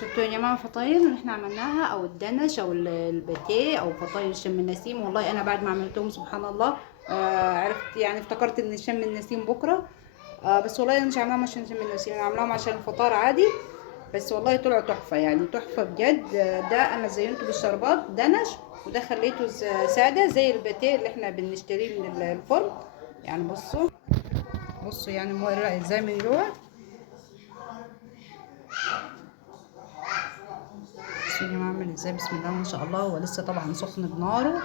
شفتوا يا جماعه الفطاير اللي احنا عملناها، او الدنش او الباتيه او فطاير شم النسيم. والله انا بعد ما عملتهم سبحان الله عرفت، يعني افتكرت ان شم النسيم بكره. بس والله انا مش عاملاهم عشان شم النسيم، انا عاملاهم عشان الفطار عادي. بس والله طلعوا تحفه، يعني تحفه بجد. ده انا زينته بالشربات دنش، وده خليته ساده زي الباتيه اللي احنا بنشتريه من الفرن. يعني بصوا يعني مورق ازاي من جوه. بصوا يا جماعه عامل ازاي، بسم الله ما شاء الله. هو لسه طبعا سخن بناره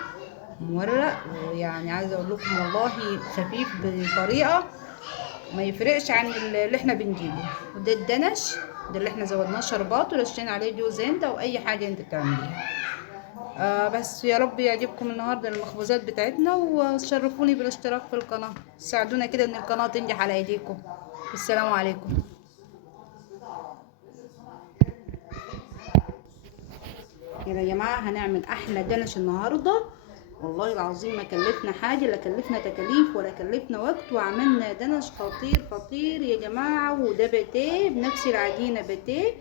مورق، ويعني عايزه اقول لكم والله خفيف بطريقه ما يفرقش عن اللي احنا بنجيبه. وده الدنش، ده اللي احنا زودناه شربات ورشينا عليه جوز هند او اي حاجه انت بتعمليها. بس يا رب يعجبكم النهارده المخبوزات بتاعتنا، وشرفوني بالاشتراك في القناه، ساعدونا كده ان القناه تنجح على ايديكم. السلام عليكم. كده يا جماعه هنعمل احلى دنش النهارده. والله العظيم ما كلفنا حاجه، لا كلفنا تكاليف ولا كلفنا وقت، وعملنا دنش خطير خطير يا جماعه. وده باتيه بنفس العجينه باتيه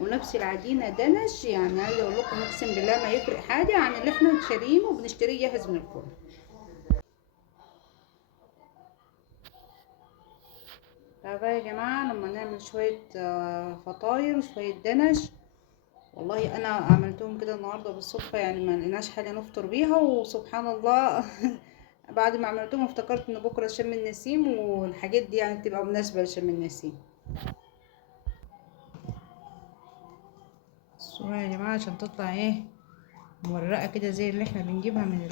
ونفس العجينه دنش. يعني عايزه اقول لكم اقسم بالله ما يفرق حاجه عن اللي احنا شارينه وبنشتريه جاهز من الفرن. فبقى يا جماعه لما نعمل شويه فطاير وشويه دنش. والله انا عملتهم كده النهارده بالصدفه، يعني ما لقيناش حاجه نفطر بيها وسبحان الله. بعد ما عملتهم افتكرت ان بكره شم النسيم، والحاجات دي يعني بتبقى مناسبه لشم النسيم. الصورة يا جماعه عشان تطلع ايه مورقه كده زي اللي احنا بنجيبها من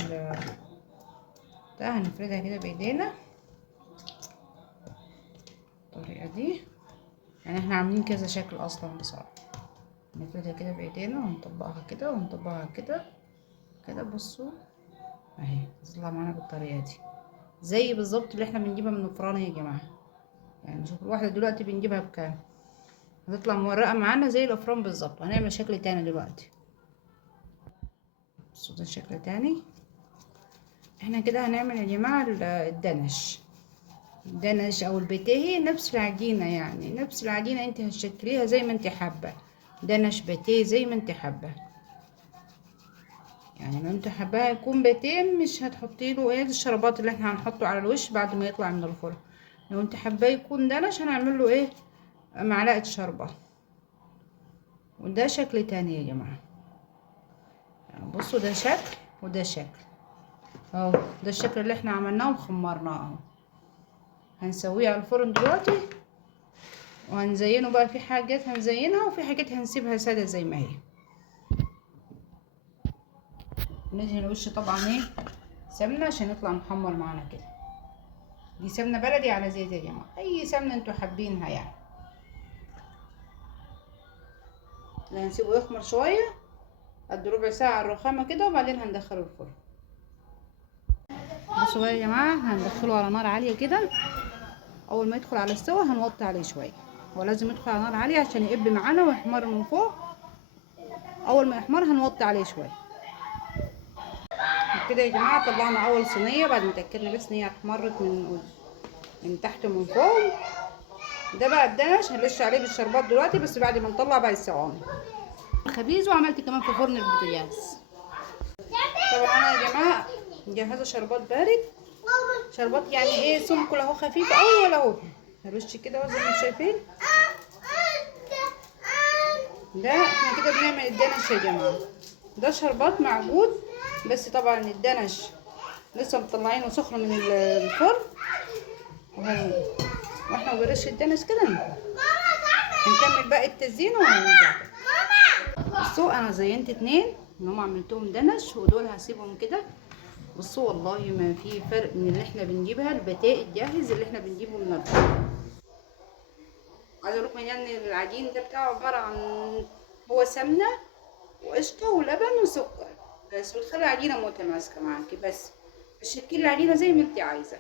ده، هنفردها كده بايدينا بالطريقه دي. يعني احنا عاملين كذا شكل اصلا بصراحه. نفردها كده بايدينا ونطبقها كده ونطبقها كده كده. بصوا اهي تطلع معانا بالطريقه دي زي بالظبط اللي احنا بنجيبها من الفران يا جماعه. يعني شوف الواحده دلوقتي بنجيبها بكام، هتطلع مورقه معانا زي الافران بالظبط. وهنعمل شكل تاني دلوقتي. بصوا ده شكل تاني. احنا كده هنعمل يا جماعه الدنش او الباتيه نفس العجينه، يعني نفس العجينه انت هتشكليها زي ما انت حابه. دنش باتيه زي ما انت حابه. يعني لو انت حباها يكون باتيه مش هتحطي له ايه الشربات اللي احنا هنحطه على الوش بعد ما يطلع من الفرن. لو انت حباه يكون دنش هنعمل له ايه معلقه شوربه. وده شكل تاني يا جماعه. يعني بصوا ده شكل وده شكل اهو. ده الشكل اللي احنا عملناه وخمرناه اهو. هنسويه على الفرن دلوقتي وهنزينه بقى. في حاجات هنزينها وفي حاجات هنسيبها ساده زي ما هي. ندهن الوش طبعا ايه سمنه عشان يطلع محمر معانا كده. دي سمنه بلدي على زيت يا جماعه، اي سمنه انتوا حابينها يعني. هنسيبه يخمر شويه قد ربع ساعه على الرخامه كده، وبعدين هندخله الفرن. بصوا بقى يا جماعه هندخله على نار عاليه كده. اول ما يدخل على السوا هنوطي عليه شويه. هو لازم يدخل على نار عاليه عشان يقب معانا ويحمر من فوق. اول ما يحمر هنوطي عليه شويه كده يا جماعه. طلعنا اول صينيه بعد ما اتاكدنا بس ان هي احمرت من تحت ومن فوق. ده بقى الدنش هنرش عليه بالشربات دلوقتي، بس بعد ما نطلع بقى الثواني خبيز. وعملت كمان في فرن البوتاجاز. طبعا انا يا جماعه مجهزه شربات بارد. شربات يعني ايه سمكه اهو خفيف قوي ولا هو هرش كده زي ما انتم شايفين. ده احنا كده بنعمل الدنش يا جماعه. ده شربات معجون، بس طبعا الدنش لسه مطلعينه سخن من الفرن. واحنا بنرش الدنش كده هنكمل باقي التزيين وهنرجع. بصوا انا زينت اتنين ان هم عملتهم دنش، ودول هسيبهم كده. بصوا والله ما في فرق من اللي احنا بنجيبها البتاء الجاهز اللي احنا بنجيبه من الفرن. عايزه اقول لكم يعني العجين ده بتاعه عباره عن هو سمنه وقشطه ولبن وسكر بس، بتخلي العجينه متماسكه معاكي. بس شكلي العجينه زي ما انت عايزه.